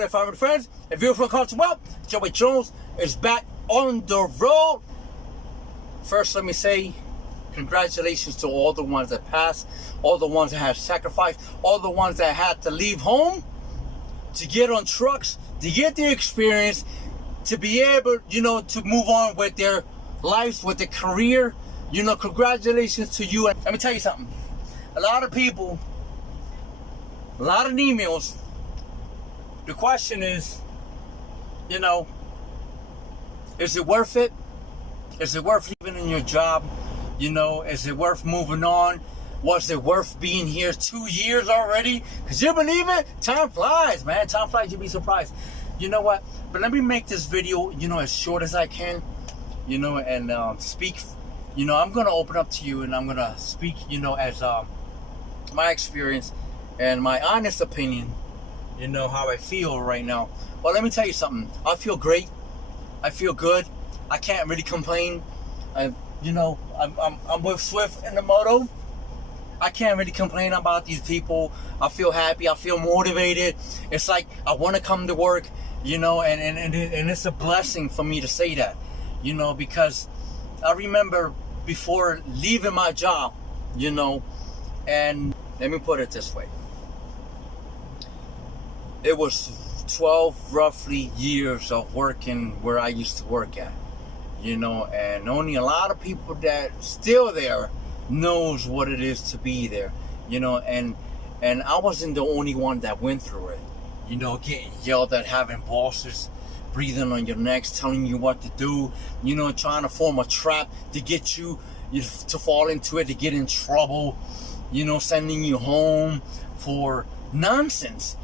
there, family friends. If you're from Culture Well, Joey Jones is back on the road. First, let me say congratulations to all the ones that passed, all the ones that had sacrificed, all the ones that had to leave home to get on trucks, to get the experience, to be able, to move on with their lives, with their career. Congratulations to you. And let me tell you something. A lot of people, a lot of emails. The question is, is it worth it? Is it worth leaving in your job? Is it worth moving on? Was it worth being here 2 years already? Because you believe it? Time flies, man. Time flies. You'll be surprised. You know what? But let me make this video, as short as I can, and speak. I'm going to open up to you and I'm going to speak, as my experience and my honest opinion, how I feel right now. Well, let me tell you something. I feel great. I feel good. I can't really complain. I'm with Swift in the moto. I can't really complain about these people. I feel happy. I feel motivated. It's like I want to come to work, and it's a blessing for me to say that, because I remember before leaving my job, and let me put it this way. It was 12 roughly years of working where I used to work at, and only a lot of people that still there knows what it is to be there, and I wasn't the only one that went through it, getting yelled at, having bosses breathing on your necks, telling you what to do, trying to form a trap to get you to fall into it, to get in trouble, sending you home for nonsense,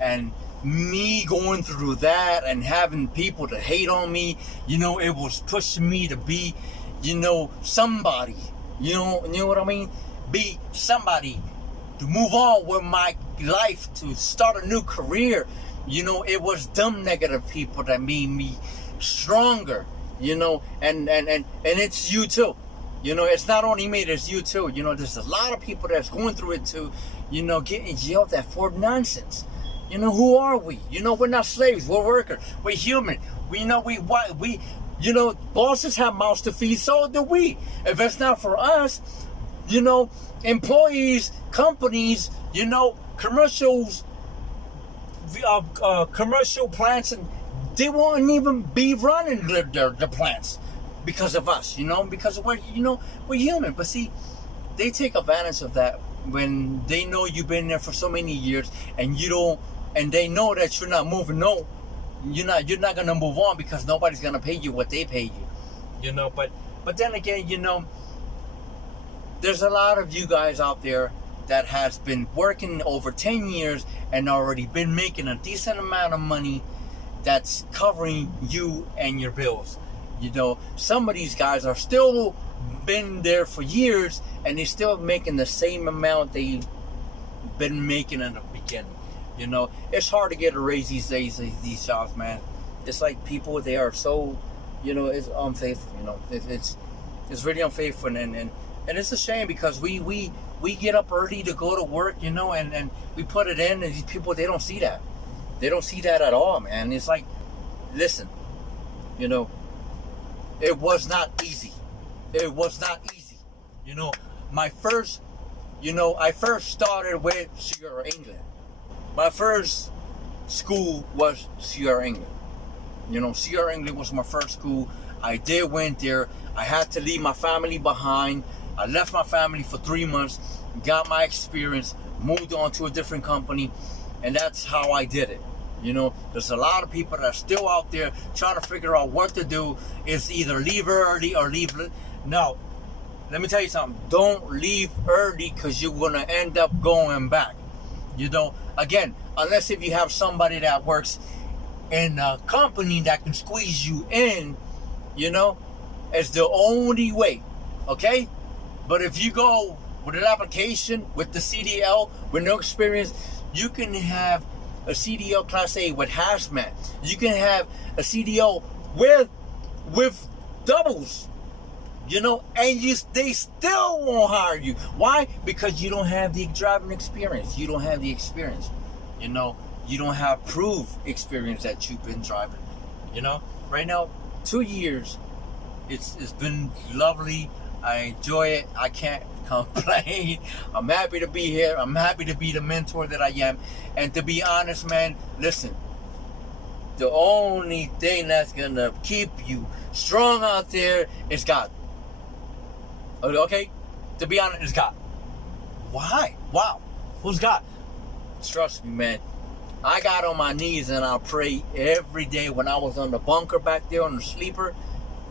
and me going through that and having people to hate on me, it was pushing me to be, somebody, you know what I mean? Be somebody, to move on with my life, to start a new career. It was dumb negative people that made me stronger, and it's you too. It's not only me, there's you too. There's a lot of people that's going through it too, getting yelled at for nonsense. Who are we? We're not slaves, we're workers, we're human. Bosses have mouths to feed, so do we. If it's not for us, employees, companies, commercials, commercial plants, and they won't even be running the plants because of us, because we're human. But see, they take advantage of that when they know you've been there for so many years and and they know that you're not moving. No, you're not gonna move on because nobody's gonna pay you what they pay you, But then again, there's a lot of you guys out there that has been working over 10 years and already been making a decent amount of money that's covering you and your bills. Some of these guys are still been there for years and they're still making the same amount they've been making in the beginning. It's hard to get a raise these days, these jobs, man. It's like people, they are so, it's unfaithful, it's really unfaithful, and it's a shame because we get up early to go to work, and we put it in, and these people, they don't see that. They don't see that at all, man. It's like, listen, it was not easy. It was not easy. I first started with Sierra England. My first school was Sierra England. Sierra England was my first school. I went there. I had to leave my family behind. I left my family for 3 months, got my experience, moved on to a different company, and that's how I did it. There's a lot of people that are still out there trying to figure out what to do. It's either leave early or leave. No, let me tell you something. Don't leave early because you're going to end up going back. Again, unless if you have somebody that works in a company that can squeeze you in, it's the only way, okay? But if you go with an application, with the CDL, with no experience, you can have a CDL Class A with hazmat. You can have a CDL with doubles, and they still won't hire you. Why? Because you don't have the driving experience. You don't have the experience, you don't have proof experience that you've been driving. You know, right now, 2 years, it's been lovely. I enjoy it. I can't complain. I'm happy to be here. I'm happy to be the mentor that I am. And to be honest, man, listen, the only thing that's gonna keep you strong out there is God. Okay? To be honest, it's God. Why? Wow. Who's God? Trust me, man. I got on my knees and I prayed every day when I was on the bunker back there on the sleeper,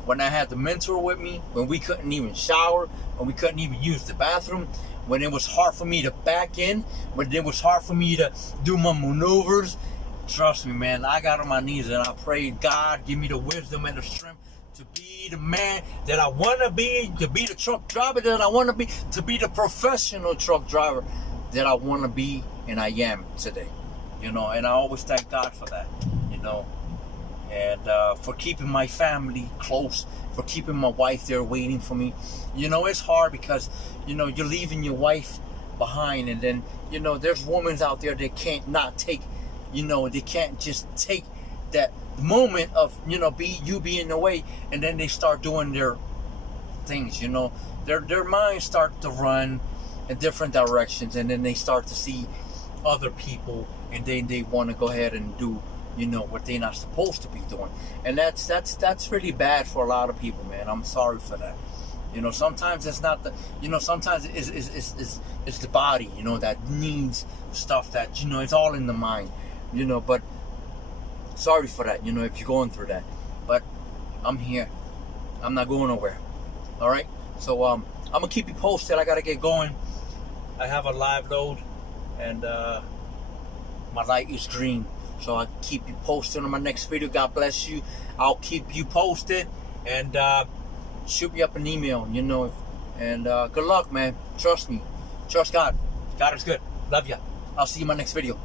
when I had the mentor with me, when we couldn't even shower, when we couldn't even use the bathroom, when it was hard for me to back in, when it was hard for me to do my maneuvers. Trust me, man, I got on my knees and I prayed, God, give me the wisdom and the strength to be the man that I want to be the truck driver that I want to be the professional truck driver that I want to be, and I am today. You know, and I always thank God for that, you know, and for keeping my family close, for keeping my wife there waiting for me. You know, it's hard because, you know, you're leaving your wife behind, and then, you know, there's women out there that can't not take, you know, they can't just take that moment of, you know, you being away, and then they start doing their things, you know, their minds start to run in different directions, and then they start to see other people, and then they want to go ahead and do, you know, what they're not supposed to be doing. And that's really bad for a lot of people, man. I'm sorry for that. You know, sometimes it's not the, you know, sometimes it's the body, you know, that needs stuff that, you know, it's all in the mind, you know. But sorry for that, you know, if you're going through that. But I'm here. I'm not going nowhere. All right. So I'm gonna keep you posted. I gotta get going. I have a live load, and my light is green, so I'll keep you posted on my next video. God bless you. I'll keep you posted, and shoot me up an email, you know, and good luck, man. Trust me. Trust God. God is good. Love ya. I'll see you in my next video.